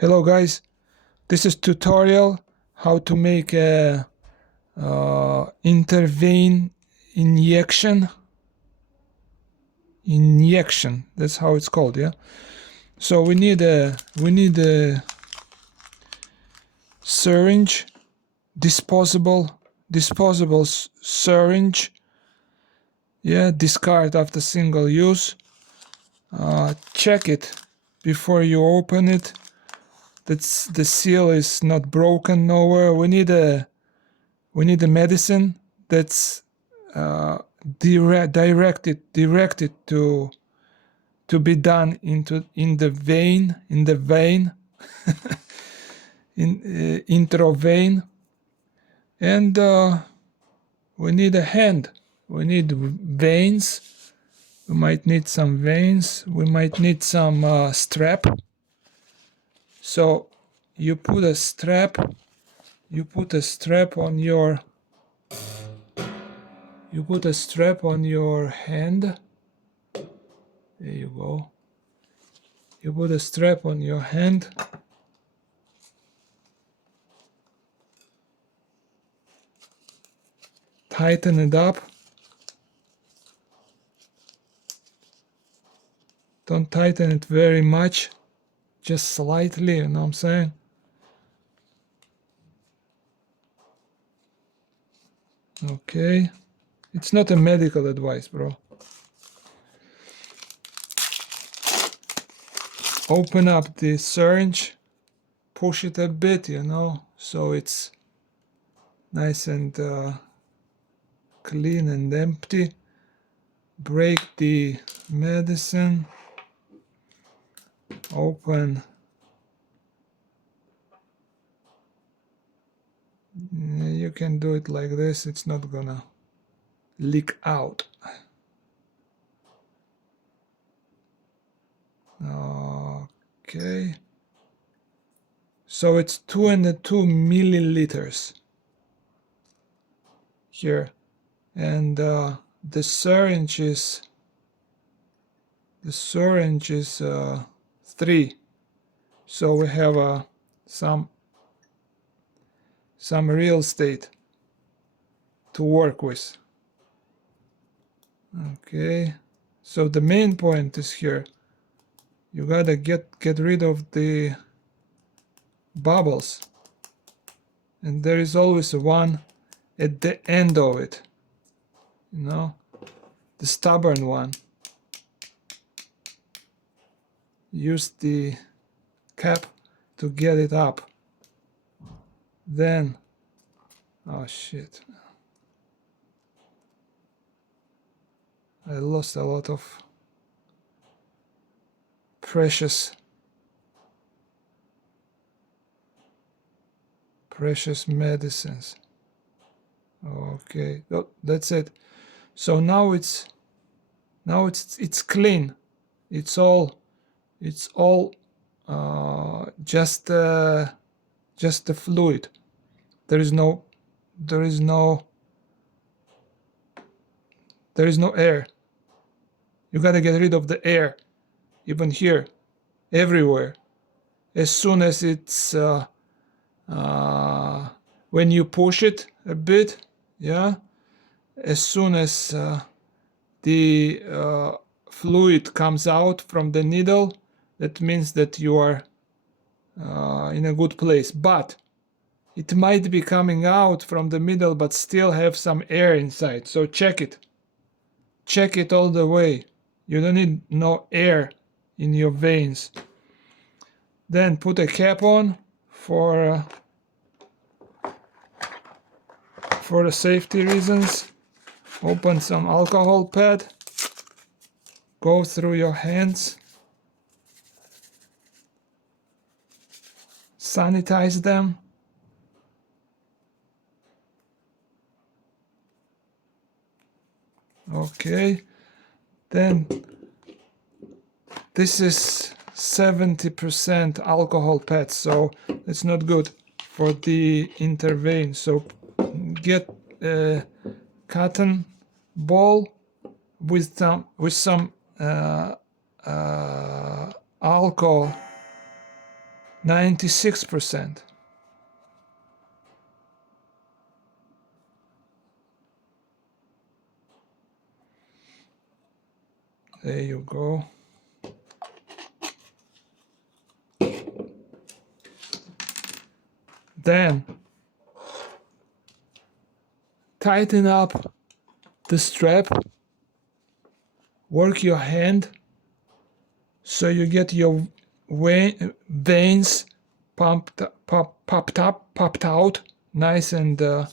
Hello guys, this is tutorial how to make a intervein injection. That's how it's called, yeah. So we need a syringe, disposable syringe. Yeah, discard after single use. Check it before you open it. That's the seal is not broken nowhere. We need a medicine that's directed to be done in the vein intravein, and we need a hand. We need veins. We might need some veins. We might need some strap. So you put a strap on your hand. There you go. You put a strap on your hand. Tighten it up. Don't tighten it very much, just slightly, you know what I'm saying? Okay. It's not a medical advice, bro. Open up the syringe, push it a bit, you know, so it's nice and clean and empty. Break the medicine. Open. You can do it like this, it's not gonna leak out. Okay. So it's 2.2 milliliters here, and the syringe is 3. So we have some real estate to work with. Okay, so the main point is here. You gotta get rid of the bubbles, and there is always one at the end of it, you know, the stubborn one. Use the cap to get it up. Then, oh shit, I lost a lot of precious medicines. Okay, oh, that's it. So now it's clean. It's all just the fluid. There is no air. You gotta get rid of the air, even here, everywhere. As soon as it's when you push it a bit, yeah, as soon as the fluid comes out from the needle, that means that you are in a good place. But it might be coming out from the middle but still have some air inside, so check it all the way. You don't need no air in your veins. Then put a cap on for the safety reasons. Open some alcohol pad, go through your hands, sanitize them. Okay, then this is 70% alcohol pad, so it's not good for the intervein. So get a cotton ball with some alcohol 96%. There you go. Then tighten up the strap, work your hand so you get your veins popped out, nice and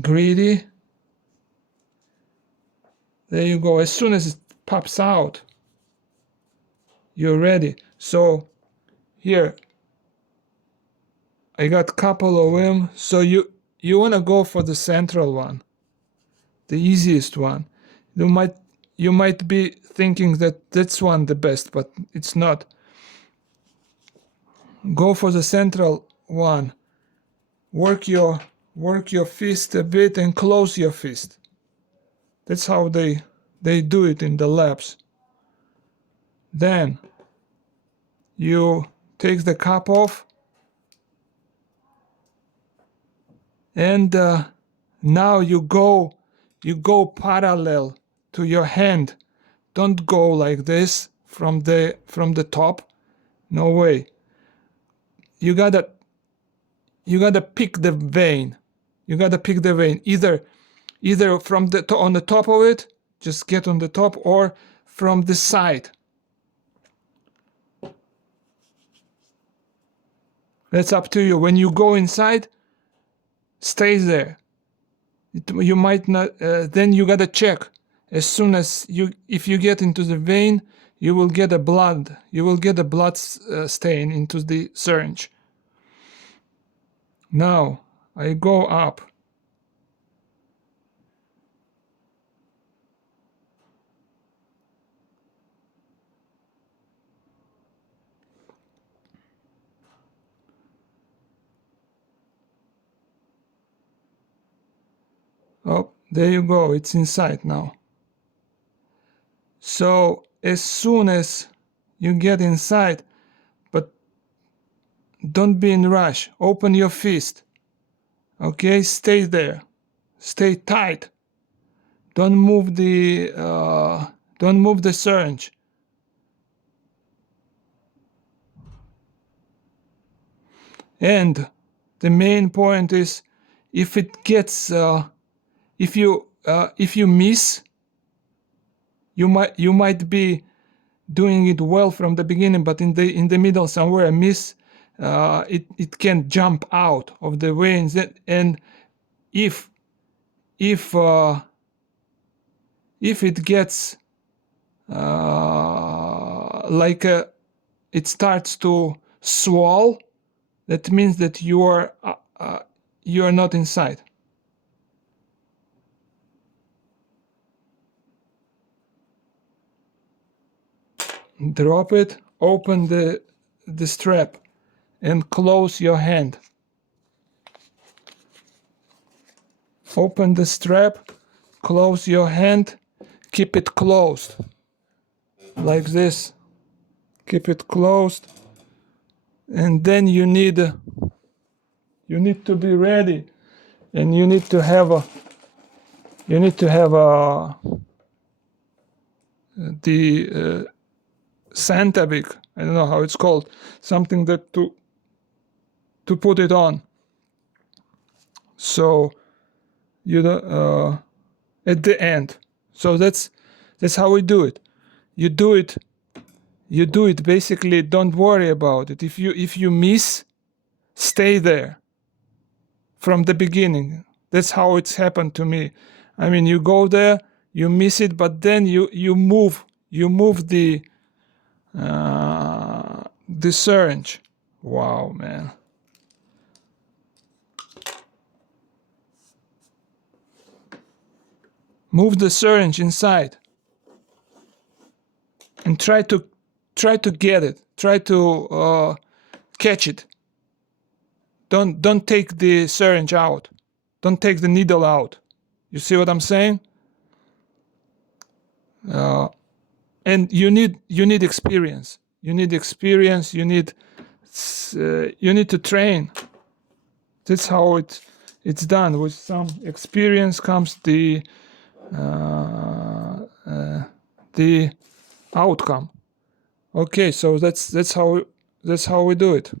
greedy. There you go. As soon as it pops out, you're ready. So here I got a couple of them. So you want to go for the central one, the easiest one. You might be thinking that that's one the best, but it's not. Go for the central one. Work your fist a bit and close your fist. That's how they do it in the labs. Then you take the cap off, and now you go parallel to your hand. Don't go like this from the top. No way. You gotta pick the vein. You gotta pick the vein. Either from on the top of it, just get on the top, or from the side. That's up to you. When you go inside, stay there. You might not. Then you gotta check. As soon as if you get into the vein, you will get a blood. You will get a blood stain into the syringe. Now I go up. Oh, there you go. It's inside now. So as soon as you get inside, but don't be in rush. Open your fist. Okay, stay there. Stay tight. Don't move the syringe. And the main point is, if it gets if you miss, you might be doing it well from the beginning, but in the middle somewhere miss, it can jump out of the veins, and if it gets like it starts to swell, that means that you are not inside. Drop it, open the strap, and close your hand. Open the strap, close your hand, keep it closed like this. Keep it closed, and then you need to be ready, and you need to have the Sanitizing, I don't know how it's called, something that to put it on. So you at the end. So that's how we do it. You do it basically. Don't worry about it. If you miss, stay there from the beginning. That's how it's happened to me. I mean, you go there, you miss it, but then you move the syringe. Wow, man. Move the syringe inside and try to get it. Try to catch it. Don't take the syringe out. Don't take the needle out. You see what I'm saying? And you need experience. you need experience, you need to train. That's how it's done. With some experience comes the outcome. Okay, so that's how we do it.